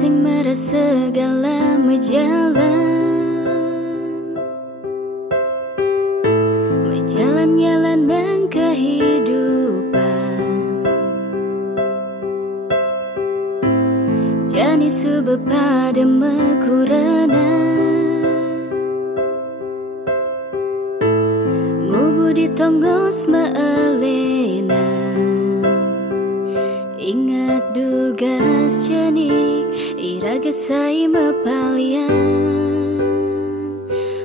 sing merasa segala Menjalan nang kehidupan. Jani subah pada mekurana Ngubu di tongos maalena. Ingat dugas jenik iraga sai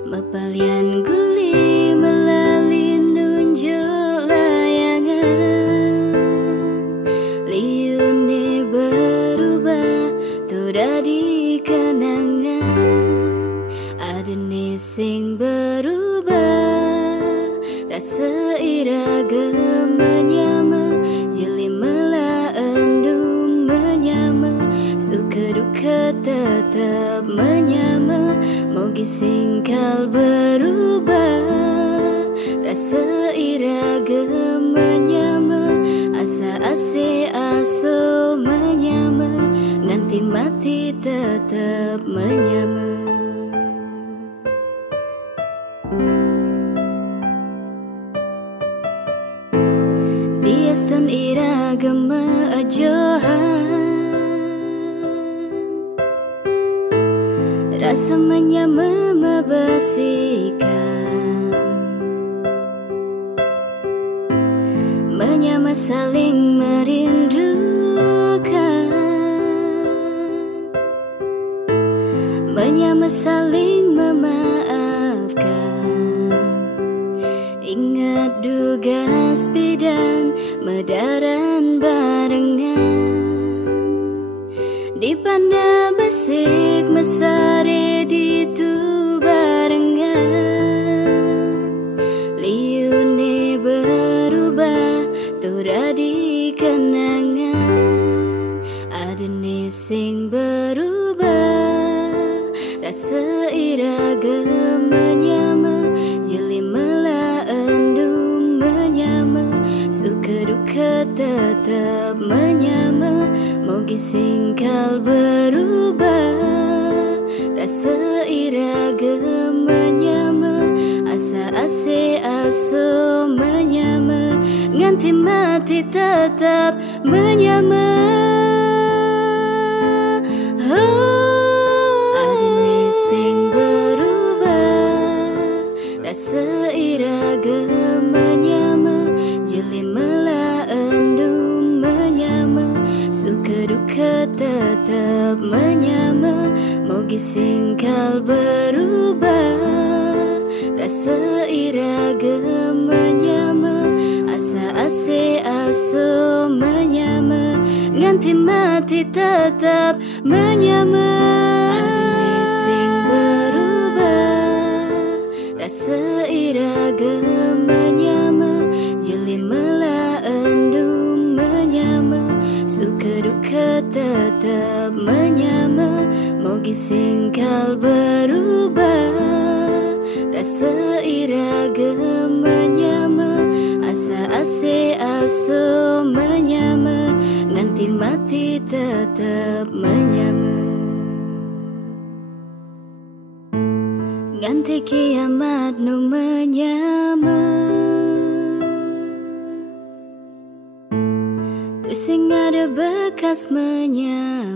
Mapalian guli melalui nunjuk layangan. Liune berubah tuh di kenangan. Ada sing berubah rasa iraga menyama. Jeli mela endung menyama. Suka duka tetap menyama. Mogi singkal berubah rasa iraga menyama. Asa ase aso menyama. Nganti mati tetap menyama. Dia sun iraga maajohan. Rasa menyama membesikan. Menyama saling merindukan. Menyama saling memaafkan. Ingat dugas bidan medaran barengan. Di panda besik mesare di tu barengan. Liune berubah tuh di kenangan. Ada sing berubah rasa iraga menyama. Jeli mela endung menyama. Suka duka tetap menyama. Mogi singkal berubah rasa iraga menyama. Asa ase aso menyama. Nganti mati tetap menyama. Ada sing berubah rasa iraga menyama. Jeli mela endung menyama. Suka duka tetap menyama. Mogi singkal berubah rasa iraga menyama. Asa ase aso menyama. Nganti mati tetap menyama. Ada sing berubah rasa iraga menyama. Jeli mela endung menyama. Suka duka tetap menyama. Mogi singkal berubah rasa iraga menyama. Asa ase aso menyama. Nganti mati tetap menyama. Nganti kiamat nu menyama. Tuh sing ada bekas menyama.